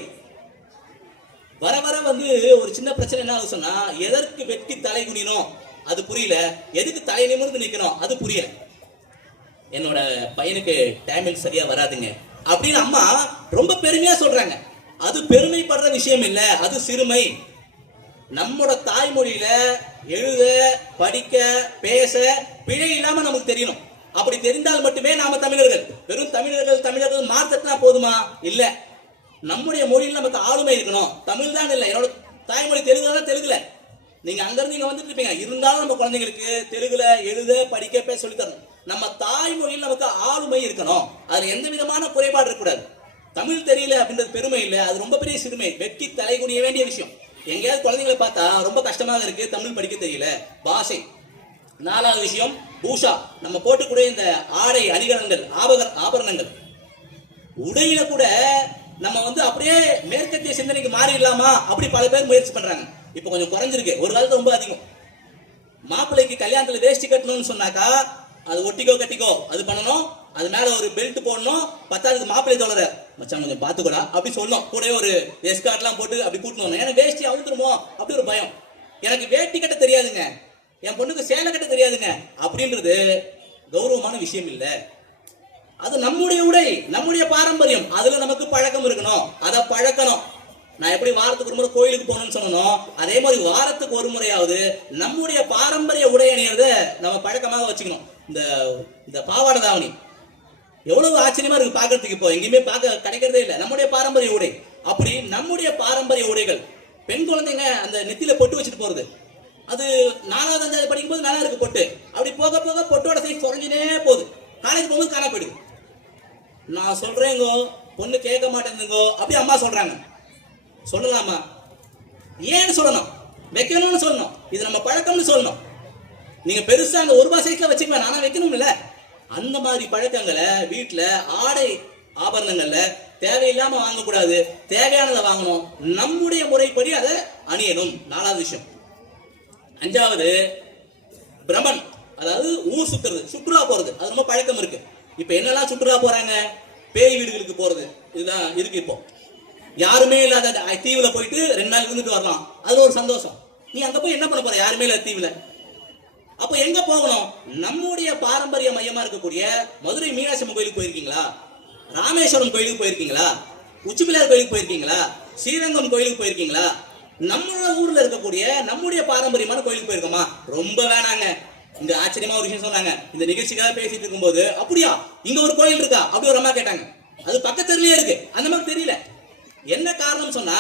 வர வர வந்து ஒரு சின்ன பிரச்சனை என்ன ஆகுது சொன்னா, எதற்கு வெட்டி தலை குனினோம் அது புரியல, எதுக்கு தலை நிமிர்ந்து நிக்கணும் அது புரியல. என்னோட பையனுக்கு தமிழ் சரியா வராதுங்க அப்படின்னு அம்மா ரொம்ப பெருமையா சொல்றாங்க. அது பெருமைப்படுற விஷயம் இல்ல, அது சிறுமை. நம்மோட தாய்மொழியில எழுத படிக்க பேச பிழை இல்லாம நமக்கு தெரியணும். அப்படி தெரிந்தால் மட்டுமே நாம தமிழர்கள். வெறும் தமிழர்கள் மார்க்கெட்னா போதுமா? இல்ல, நம்முடைய மொழியில் நமக்கு ஆளுமை இருக்கணும். தமிழ் தான் இல்லை, என்னோட தாய்மொழி தெலுங்குல நீங்க அங்க இருந்து இங்க வந்துட்டு இருப்பீங்க. இருந்தாலும் நம்ம குழந்தைங்களுக்கு தெலுங்குல எழுத படிக்க பேச சொல்லி தரணும். நம்ம தாய்மொழியில் நமக்கு ஆளுமை இருக்கணும். அதுல எந்த விதமான குறைபாடு இருக்கக்கூடாது. தமிழ் தெரியல அப்படின்றது பெருமை இல்லை, அது ரொம்ப பெரிய சிறுமை, வெட்டி தலை குனிய வேண்டிய விஷயம். எங்கேயாவது குழந்தைங்களை பார்த்தா ரொம்ப கஷ்டமாக இருக்கு, தமிழ் படிக்க தெரியல, பாஷை. 4வது விஷயம் பூஷா, நம்ம போட்டுக்கூடிய இந்த ஆடை அணிகலன்கள் ஆபரணங்கள் உடையில கூட நம்ம வந்து அப்படியே மேற்கத்திய சிந்தனைக்கு மாறிடலாமா அப்படி பல பேர் முயற்சி பண்றாங்க. இப்ப கொஞ்சம் குறைஞ்சிருக்கு, ஒரு காலத்துல ரொம்ப அதிகம். மாப்பிள்ளைக்கு கல்யாணத்துல வேஷ்டி கட்டணும்னு சொன்னாக்கா அது ஒட்டிக்கோ கட்டிக்கோ அது பண்ணணும், அது மேல ஒரு பெல்ட் போடணும், 10வது மாப்பிள்ளை தோழர மச்சான் கொஞ்சம் பாத்துக்கூடா அப்படி சொல்லணும், கூட ஒரு எஸ்கார்ட் எல்லாம் போட்டு அப்படி கூட்டணும். ஏன்னா வேஷ்டி அவுந்துருமோ அப்படி ஒரு பயம். எனக்கு வேட்டி கட்ட தெரியாதுங்க, என் பொண்ணுக்கு சேலை கட்ட தெரியாதுங்க அப்படின்றது கௌரவமான விஷயம் இல்ல. அது நம்முடைய உடை, நம்முடைய பாரம்பரியம், அதுல நமக்கு பழக்கம் இருக்கணும், அதை பழக்கணும். நான் எப்படி வாரத்துக்கு ஒரு முறை கோயிலுக்கு போகணும்னு சொன்னோம், அதே மாதிரி வாரத்துக்கு ஒரு முறையாவது நம்முடைய பாரம்பரிய உடை அணியறத நம்ம பழக்கமாக வச்சுக்கணும். இந்த பாவாடை தாவணி எவ்வளவு ஆச்சரியமா இருக்கு பாக்குறதுக்கு, இப்போ எங்கேயுமே பார்க்க கிடைக்கிறதே இல்லை நம்முடைய பாரம்பரிய உடை. அப்படி நம்முடைய பாரம்பரிய உடைகள், பெண் குழந்தைங்க அந்த நெத்தியில பொட்டு வச்சுட்டு போறது, அது 4வது 5வது படிக்கும் போது நல்லா இருக்கு பொட்டு, அப்படி போக போக பொட்டோட சைஸ் குறைஞ்சினே போகுது, காலேஜ் போகும்போது காண போயிடுது. நான் சொல்றேங்கோ பொண்ணு கேட்க மாட்டேங்குங்கோ அப்படி அம்மா சொல்றாங்க. சொல்லலாமா? ஏன்னு சொல்லணும், வைக்கணும்னு சொல்லணும், இது நம்ம பழக்கம்னு சொல்லணும். நீங்க பெருசா அந்த 1 ரூபாய் சைஸ்ல வச்சுக்க நானா வைக்கணும் இல்ல. அந்த மாதிரி பழக்கங்களை வீட்டுல ஆடை ஆபரணங்கள்ல தேவையில்லாம வாங்கக்கூடாது, தேவையானதை வாங்கணும், நம்முடைய முறைப்படி அதை அணியணும். 4வது விஷயம். 5வது பிரமன், அதாவது ஊர் சுத்துறது, சுற்றுலா போறது, அது ரொம்ப பழக்கம் இருக்கு. இப்ப என்னெல்லாம் சுற்றுலா போறாங்க, பேய் வீடுகளுக்கு போறது, இதுதான் இருக்கு. இப்போ யாருமே இல்லாத தீவுல போயிட்டு 2 நாள் இருந்துட்டு வரலாம், அது ஒரு சந்தோஷம். நீ அங்க போய் என்ன பண்ண போற, யாருமே இல்லாத தீவுல? அப்ப எங்க போகணும்? நம்முடைய பாரம்பரிய மையமா இருக்கக்கூடிய மதுரை மீனாட்சி அம்மன் கோயிலுக்கு போயிருக்கீங்களா? ராமேஸ்வரம் கோயிலுக்கு போயிருக்கீங்களா? உச்சிப்பிள்ளையார் கோயிலுக்கு போயிருக்கீங்களா? ஸ்ரீரங்கம் கோயிலுக்கு போயிருக்கீங்களா? நம்ம ஊர்ல இருக்கக்கூடிய நம்முடைய பாரம்பரியமான கோயிலுக்கு போயிருக்கோமா? ரொம்ப வேணாங்க. இங்க ஆச்சரியமா ஒரு விஷயம் சொன்னாங்க, இந்த நிகழ்ச்சிக்காக பேசிட்டு இருக்கும்போது, அப்படியா இங்க ஒரு கோயில் இருக்கா அப்படி ஒரு அம்மா கேட்டாங்க. அது பக்கத்துலயே இருக்கு, அந்த மாதிரி தெரியல. என்ன காரணம் சொன்னா,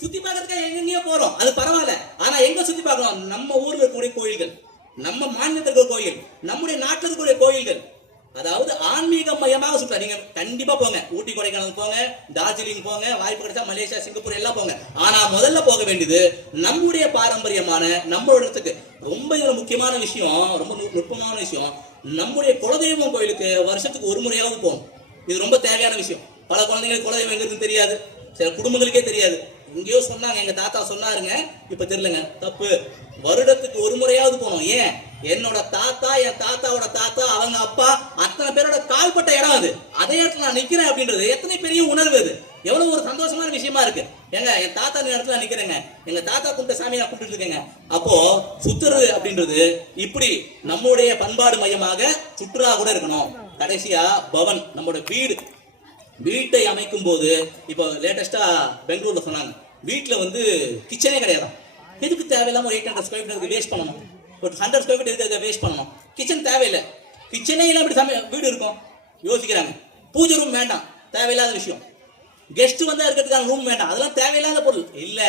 சுத்தி பார்க்கறதுக்கு எங்கெங்கயோ போறோம், அது பரவாயில்ல. ஆனா எங்க சுத்தி பார்க்கணும்? நம்ம ஊர்ல இருக்கக்கூடிய கோயில்கள், நம்ம மாநிலத்தில் இருக்கிற கோயில், நம்முடைய நாட்டில் இருக்கக்கூடிய கோயில்கள், அதாவது ஆன்மீக மையமாக சுற்ற. நீங்க கண்டிப்பா போங்க, ஊட்டி கொடைக்கானல் போங்க, டார்ஜிலிங் போங்க, வாய்ப்பு கிடைச்சா மலேசியா சிங்கப்பூர் எல்லாம் போங்க. ஆனா முதல்ல போக வேண்டியது நம்முடைய பாரம்பரியமான நம்மளோட இடத்துக்கு. ரொம்ப இதுல முக்கியமான விஷயம், ரொம்ப நுட்பமான விஷயம், நம்முடைய குலதெய்வம் கோயிலுக்கு வருஷத்துக்கு ஒரு முறையாவது போகணும். இது ரொம்ப தேவையான விஷயம். பல குழந்தைங்களுக்கு குலதெய்வம் எங்க இருக்குன்னு தெரியாது, சில குடும்பங்களுக்கே தெரியாது. எங்கேயோ சொன்னாங்க, எங்க தாத்தா சொன்னாருங்க, இப்ப தெரியலங்க, தப்பு. வருடத்துக்கு ஒரு முறையாவது போனோம். ஏன்? என்னோட தாத்தா, என் தாத்தாவோட தாத்தா, அவங்க அப்பா, அத்தனை பேரோட கால்பட்ட இடம் அது. அதே இடத்துல நான் நிக்கிறேன் அப்படின்றது எத்தனை பெரிய உணர்வு, அது எவ்வளவு ஒரு சந்தோஷமான விஷயமா இருக்கு. ஏங்க என் தாத்தா இடத்துல நிக்கிறேங்க, எங்க தாத்தா கும்பிட்ட சாமி நான் கும்பிட்டு இருக்கேங்க. அப்போ சுத்துறது அப்படின்றது இப்படி நம்முடைய பண்பாடு மையமாக சுற்றுலா கூட இருக்கணும். கடைசியா பவன், நம்மளோட வீட்டை அமைக்கும் போது, இப்போ லேட்டஸ்டா பெங்களூர்ல சொன்னாங்க, வீட்டுல வந்து கிச்சனே கிடையாது. எதுக்கு தேவையில்லாம ஒரு 800 ஸ்கொயர் ஃபீட் வேஸ்ட் பண்ணணும், ஒரு 100 ஸ்கொயர் ஃபீட் எதுக்கு வேஸ்ட் பண்ணணும்? கிச்சன் தேவையில்லை, கிச்சனே எல்லாம் இப்படி வீடு இருக்கும் யோசிக்கிறாங்க. பூஜை ரூம் வேண்டாம், தேவையில்லாத விஷயம். கெஸ்ட் வந்தா இருக்கிறதுக்கான ரூம் வேண்டாம், அதெல்லாம் தேவையில்லாத பொருள் இல்ல.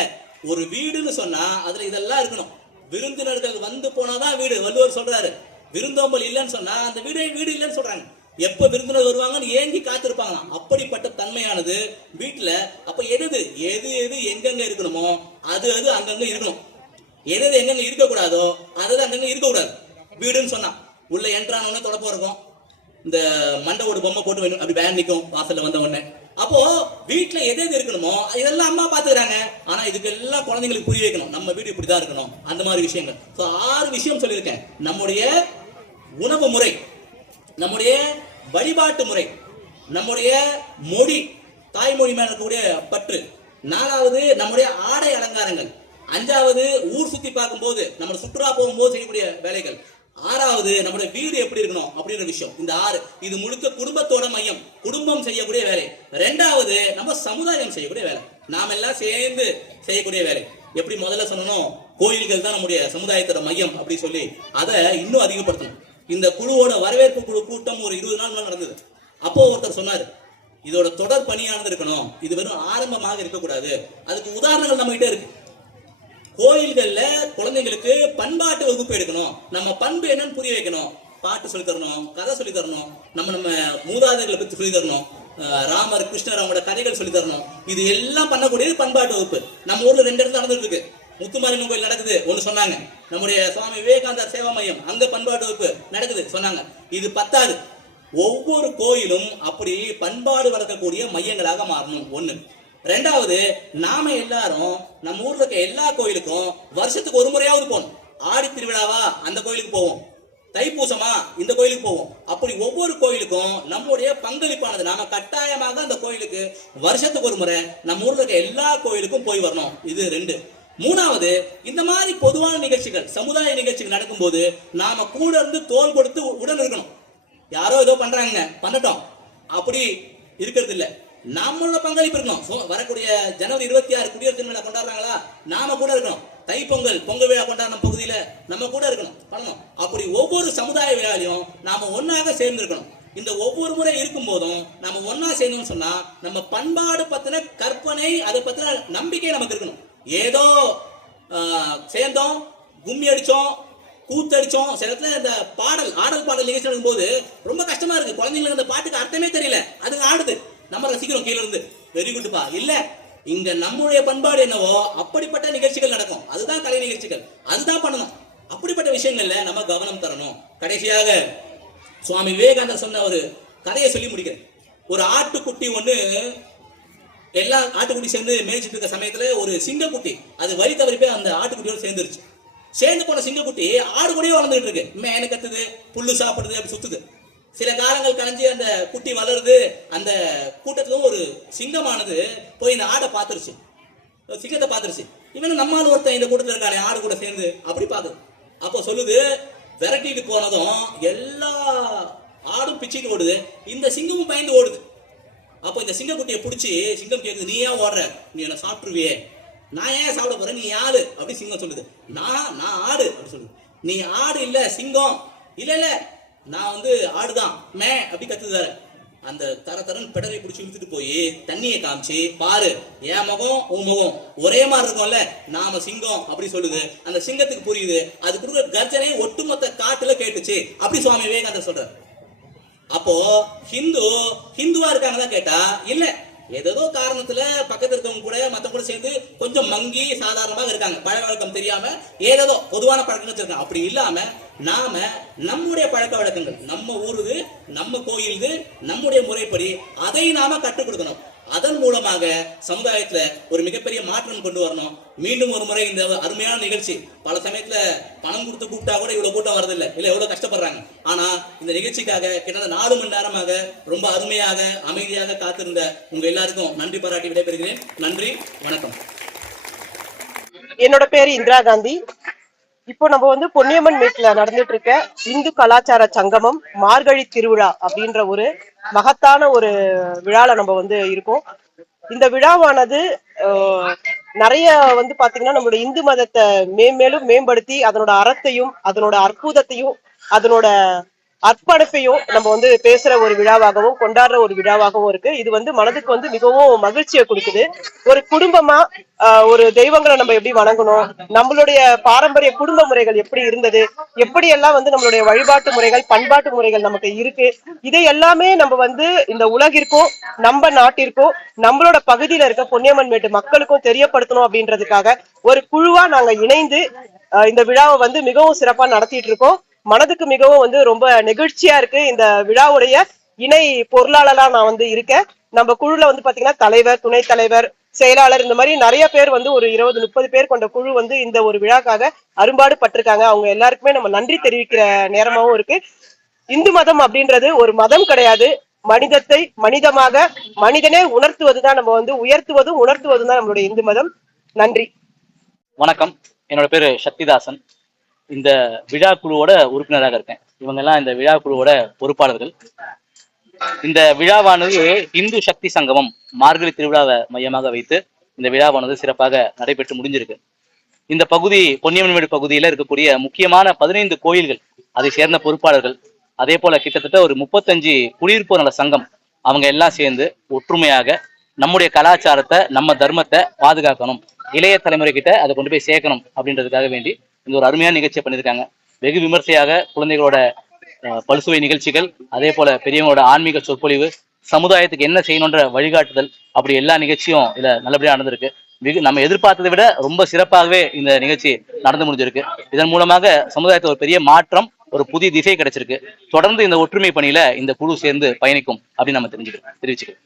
ஒரு வீடுன்னு சொன்னா அதுல இதெல்லாம் இருக்கணும். விருந்தினர்கள் வந்து போனாதான் வீடு. வள்ளுவர் சொல்றாரு, விருந்தோம்பல் இல்லைன்னு சொன்னா அந்த வீடு இல்லைன்னு சொல்றாங்க. எப்ப விருந்தினர் வருவாங்கன்னு ஏங்கி காத்திருப்பாங்க. அப்படிப்பட்ட தன்மையானது வீட்டுல. அப்ப எது எங்கெங்க இருக்கணுமோ அது அங்கங்க இருக்கணும். எது எங்கெங்க இருக்கக்கூடாதோ அது அங்கங்க இருக்கக்கூடாது. வீடுன்னு சொன்னா உள்ள என்ட்ரானோன்னு தொடப்பம் இருக்கும், இந்த மண்டவோட பொம்மை போட்டு வேணும் அப்படி வேன் நிற்கும் வாசல்ல வந்த உடனே. அப்போ வீட்டுல எது இருக்கணுமோ இதெல்லாம் அம்மா பாத்துக்கிறாங்க. ஆனா இதுக்கு எல்லாம் குழந்தைங்களுக்கு புரிய வைக்கணும், நம்ம வீடு இப்படிதான் இருக்கணும், அந்த மாதிரி விஷயங்கள். 6 விஷயம் சொல்லியிருக்கேன். நம்முடைய உணவு முறை, நம்முடைய வழிபாட்டு முறை, நம்முடைய மொழி, தாய்மொழி மேல இருக்கக்கூடிய பற்று, நாலாவது நம்முடைய ஆடை அலங்காரங்கள். அஞ்சாவது ஊர் சுத்தி பார்க்கும்போது நம்ம சுற்றுலா போகும்போது செய்யக்கூடிய வேலைகள். ஆறாவது நம்முடைய வீடு எப்படி இருக்கணும் அப்படின்ற விஷயம். இந்த 6 இது முழுக்க குடும்பத்தோட மையம், குடும்பம் செய்யக்கூடிய வேலை. ரெண்டாவது நம்ம சமுதாயம் செய்யக்கூடிய வேலை, நாம எல்லாம் சேர்ந்து செய்யக்கூடிய வேலை. எப்படி முதல்ல சொன்னோம், கோயில்கள் தான் நம்முடைய சமுதாயத்தோட மையம் அப்படி சொல்லி அதை இன்னும் அதிகப்படுத்தணும். இந்த குழுவோட வரவேற்பு குழு கூட்டம் ஒரு 20 நாள் நடந்தது. அப்போ ஒருத்தர் சொன்னாரு, இதோட தொடர் பணியானது இருக்கணும், இது வெறும் ஆரம்பமாக இருக்கக்கூடாது. அதுக்கு உதாரணங்கள் நம்ம கிட்ட இருக்கு. கோயில்கள்ல குழந்தைங்களுக்கு பண்பாட்டு வகுப்பு எடுக்கணும், நம்ம பண்பு என்னன்னு புரிய வைக்கணும், பாட்டு சொல்லி தரணும், கதை சொல்லி தரணும், நம்ம மூதாதைகளை பத்தி சொல்லி தரணும், ராமர் கிருஷ்ணர் அவங்களோட கதைகள் சொல்லி தரணும். இது எல்லாம் பண்ணக்கூடியது பண்பாட்டு வகுப்பு. நம்ம ஊர்ல 2 இடத்துல நடந்துட்டு இருக்கு. முத்துமாரியம்மன் கோயில் நடக்குது ஒண்ணு சொன்னாங்க, நம்முடைய சுவாமி விவேகானந்தர் சேவா மையம் அங்க பண்பாட்டு வகுப்பு நடக்குது சொன்னாங்க. இது பத்தாது, ஒவ்வொரு கோயிலும் அப்படி பண்பாடு வளர்க்கக்கூடிய மையங்களாக மாறணும். ஒண்ணு. ரெண்டாவது, நாம எல்லாரும் நம்ம ஊர்ல இருக்க எல்லா கோயிலுக்கும் வருஷத்துக்கு ஒரு முறையாவது போகணும். ஆடி திருவிழாவா அந்த கோயிலுக்கு போவோம், தைப்பூசமா இந்த கோயிலுக்கு போவோம். அப்படி ஒவ்வொரு கோயிலுக்கும் நம்முடைய பங்களிப்பானது, நாம கட்டாயமாக அந்த கோயிலுக்கு வருஷத்துக்கு ஒரு முறை நம்ம ஊர்ல இருக்க எல்லா கோயிலுக்கும் போய் வரணும். இது 2. மூணாவது, இந்த மாதிரி பொதுவான நிகழ்ச்சிகள், சமுதாய நிகழ்ச்சிகள் நடக்கும்போது நாம கூட இருந்து தோள் கொடுத்து உடன் இருக்கணும். யாரோ ஏதோ பண்றாங்க பண்ணட்டும் அப்படி இருக்கிறது இல்ல, நம்மளோட பங்களிப்பு இருக்கணும். வரக்கூடிய ஜனவரி 26 குடியரசு தின விழா கொண்டாடுறாங்களா, நாம கூட இருக்கணும். தைப்பொங்கல், பொங்கல் விழா கொண்டாடுற பகுதியில நம்ம கூட இருக்கணும், பண்ணணும். அப்படி ஒவ்வொரு சமுதாய விழாலையும் நாம ஒன்னாக சேர்ந்து இருக்கணும். இந்த ஒவ்வொரு முறை இருக்கும் போதும் நம்ம ஒன்னா சேர்ந்தோம்னு சொன்னா நம்ம பண்பாடு பத்தின கற்பனை, அதை பத்தின நம்பிக்கை நமக்கு இருக்கணும். ஏதோ சேர்ந்தோம், கும்மி அடிச்சோம், கூத்தடிச்சோம். சில இடத்துல இந்த ஆடல் பாடல் நிகழ்ச்சி நடக்கும் போது ரொம்ப கஷ்டமா இருக்கு. குழந்தைங்களுக்கு அந்த பாட்டுக்கு அர்த்தமே தெரியல, அது ஆடுது, நம்ம ரசிக்கிறோம் கீழே இருந்து, வெரி குட்பா. இல்ல, இங்க நம்முடைய பண்பாடு என்னவோ அப்படிப்பட்ட நிகழ்ச்சிகள் நடக்கும். அதுதான் கலை நிகழ்ச்சிகள், அதுதான் பண்ணணும். அப்படிப்பட்ட விஷயங்கள்ல நம்ம கவனம் தரணும். கடைசியாக சுவாமி விவேகானந்தர் சொன்ன ஒரு கதையை சொல்லி முடிக்கிறேன். ஒரு ஆட்டுக்குட்டி ஒண்ணு, எல்லா ஆட்டுக்குட்டி சேர்ந்து மேய்ச்சிட்டு இருக்க சமயத்துல ஒரு சிங்கக்குட்டி அது வழி தவறி போய் அந்த ஆட்டுக்குட்டியோட சேர்ந்துருச்சு. சேர்ந்து போன சிங்கக்குட்டி ஆடு கூடயே வளர்ந்துட்டு இருக்கு, மேனு கத்துது, புல்லு சாப்பிடுது, அப்படி சுத்துது. சில காலங்கள் கழிஞ்சு அந்த குட்டி வளருது. அந்த கூட்டத்துல ஒரு சிங்கமானது போய் இந்த ஆடை பார்த்துருச்சு, சிங்கத்தை பார்த்துருச்சு. இவன் நம்மால் ஒருத்தன் இந்த கூட்டத்தில் இருக்கானே ஆடு கூட சேர்ந்து அப்படி பார்க்குது. அப்போ சொல்லுது, விரட்டிட்டு போனதும் எல்லா ஆடும் பிச்சுட்டு ஓடுது, இந்த சிங்கமும் பயந்து ஓடுது. அப்போ இந்த சிங்கக்குட்டியை பிடிச்சி சிங்கம் கேட்குது, நீ ஏன் ஓடுற, நீ என்ன சாப்பிட்டுருவியே, நான் ஏன் சாப்பிட போறேன், நீ யாரு அப்படி சிங்கம் சொல்லுது. நான் ஆடு அப்படி சொல்லுது. நீ ஆடு இல்ல சிங்கம், இல்ல நான் ஆடுதான் மே அப்படி கத்துதாரு. அந்த தரன்னு பெடரை பிடிச்சி இழுத்துட்டு போய் தண்ணியை காமிச்சு, பாரு என் முகம் உன் முகம் ஒரே மாதிரி இருக்கும்ல, நாம சிங்கம் அப்படி சொல்லுது. அந்த சிங்கத்துக்கு புரியுது, அது கொடுக்குற கர்ஜனை ஒட்டுமொத்த காட்டுல கேட்டுச்சு அப்படி சுவாமி விவேகானந்தர் சொல்றாரு. அப்போ ஹிந்துவா இருக்காங்க தான் கேட்டா இல்ல, ஏதோ காரணத்துல பக்கத்துல இருக்கவங்க கூட மத்த கூட சேர்ந்து கொஞ்சம் மங்கி சாதாரணமாக இருக்காங்க, பழக்க வழக்கம் தெரியாம ஏதோ பொதுவான பழக்கம் வச்சிருக்காங்க. அப்படி இல்லாம நாம நம்முடைய பழக்க வழக்கங்கள், நம்ம ஊருது, நம்ம கோயிலுது, நம்முடைய முறைப்படி அதை நாம கற்றுக் கொடுக்கணும். அதன் மூலமாக சமுதாயத்துல ஒரு மிகப்பெரிய மாற்றம் கொண்டு வரணும். மீண்டும் ஒரு முறை இந்த அருமையான நிகழ்ச்சி, பல சமயத்துல பணம் கொடுத்து கூப்பிட்டா கூட இவ்வளவு கூட்டம் வரதில்லை, இல்ல எவ்வளவு கஷ்டப்படுறாங்க. ஆனா இந்த நிகழ்ச்சிக்காக கிட்டத்தட்ட 4 மணி நேரமாக ரொம்ப அருமையாக அமைதியாக காத்திருந்த உங்க எல்லாருக்கும் நன்றி பாராட்டி விடைபெறுகிறேன். நன்றி, வணக்கம். என்னோட பேரு இந்திரா காந்தி. இப்போ நம்ம பொன்னியம்மன் மேட்ல நடந்துட்டு இருக்க இந்து கலாச்சார சங்கமம் மார்கழி திருவிழா அப்படின்ற ஒரு மகத்தான ஒரு விழால நம்ம இருக்கோம். இந்த விழாவானது நிறைய பாத்தீங்கன்னா நம்மளோட இந்து மதத்தை மேம்பேலும் மேம்படுத்தி அதனோட அறத்தையும் அதனோட அற்புதத்தையும் அதனோட அர்ப்பணிப்பையும் நம்ம பேசுற ஒரு விழாவாகவும் கொண்டாடுற ஒரு விழாவாகவும் இருக்கு. இது மனதுக்கு மிகவும் மகிழ்ச்சியை கொடுக்குது. ஒரு குடும்பமா ஒரு தெய்வங்களை நம்ம எப்படி வணங்கணும், நம்மளுடைய பாரம்பரிய குடும்ப முறைகள் எப்படி இருந்தது, எப்படி எல்லாம் நம்மளுடைய வழிபாட்டு முறைகள் பண்பாட்டு முறைகள் நமக்கு இருக்கு, இதை எல்லாமே நம்ம இந்த உலகிற்கும் நம்ம நாட்டிற்கும் நம்மளோட பகுதியில இருக்க பொன்னியம்மன் மேட்டு மக்களுக்கும் தெரியப்படுத்தணும் அப்படின்றதுக்காக ஒரு குழுவா நாங்க இணைந்து இந்த விழாவை மிகவும் சிறப்பா நடத்திட்டு இருக்கோம். மனதுக்கு மிகவும் ரொம்ப நெகிழ்ச்சியா இருக்கு. இந்த விழாவுடைய இணை பொருளாளரா நான் இருக்கேன். நம்ம குழுல பாத்தீங்கன்னா தலைவர், துணைத் தலைவர், செயலாளர், இந்த மாதிரி நிறைய பேர் ஒரு 20-30 பேர் கொண்ட குழு இந்த ஒரு விழாக்காக அரும்பாடு பட்டிருக்காங்க. அவங்க எல்லாருக்குமே நம்ம நன்றி தெரிவிக்கிற நேரமாவும் இருக்கு. இந்து மதம் அப்படின்றது ஒரு மதம் கிடையாது, மனிதத்தை மனிதமாக மனிதனே உணர்த்துவதுதான், நம்ம உயர்த்துவதும் உணர்த்துவதும் தான் நம்மளுடைய இந்து மதம். நன்றி. வணக்கம், என்னோட பேரு சக்திதாசன். இந்த விழா குழுவோட உறுப்பினராக இருக்கேன். இவங்க எல்லாம் இந்த விழா குழுவோட பொறுப்பாளர்கள். இந்த விழாவானது இந்து சக்தி சங்கமம் மார்கழி திருவிழாவை மையமாக வைத்து இந்த விழாவானது சிறப்பாக நடைபெற்று முடிஞ்சிருக்கு. இந்த பகுதி பொன்னியம்மன்மேடு பகுதியில இருக்கக்கூடிய முக்கியமான 15 கோயில்கள், அதை சேர்ந்த பொறுப்பாளர்கள், அதே போல கிட்டத்தட்ட ஒரு 35 குடியிருப்போர் நல சங்கம், அவங்க எல்லாம் சேர்ந்து ஒற்றுமையாக நம்முடைய கலாச்சாரத்தை, நம்ம தர்மத்தை பாதுகாக்கணும், இளைய தலைமுறை கிட்ட அதை கொண்டு போய் சேர்க்கணும் அப்படின்றதுக்காக வேண்டி இந்த ஒரு அருமையான நிகழ்ச்சியை பண்ணியிருக்காங்க. வெகு விமர்சையாக குழந்தைகளோட பல்சுவை நிகழ்ச்சிகள், அதே போல பெரியவங்களோட ஆன்மீக சொற்பொழிவு, சமுதாயத்துக்கு என்ன செய்யணுன்ற வழிகாட்டுதல், அப்படி எல்லா நிகழ்ச்சியும் இதுல நல்லபடியா நடந்திருக்கு. நம்ம எதிர்பார்த்ததை விட ரொம்ப சிறப்பாகவே இந்த நிகழ்ச்சி நடந்து முடிஞ்சிருக்கு. இதன் மூலமாக சமுதாயத்தில் ஒரு பெரிய மாற்றம், ஒரு புதிய திசை கிடைச்சிருக்கு. தொடர்ந்து இந்த ஒற்றுமை பணியில இந்த குழு சேர்ந்து பயணிக்கும் அப்படின்னு நம்ம தெரிவிச்சுக்கிறோம்.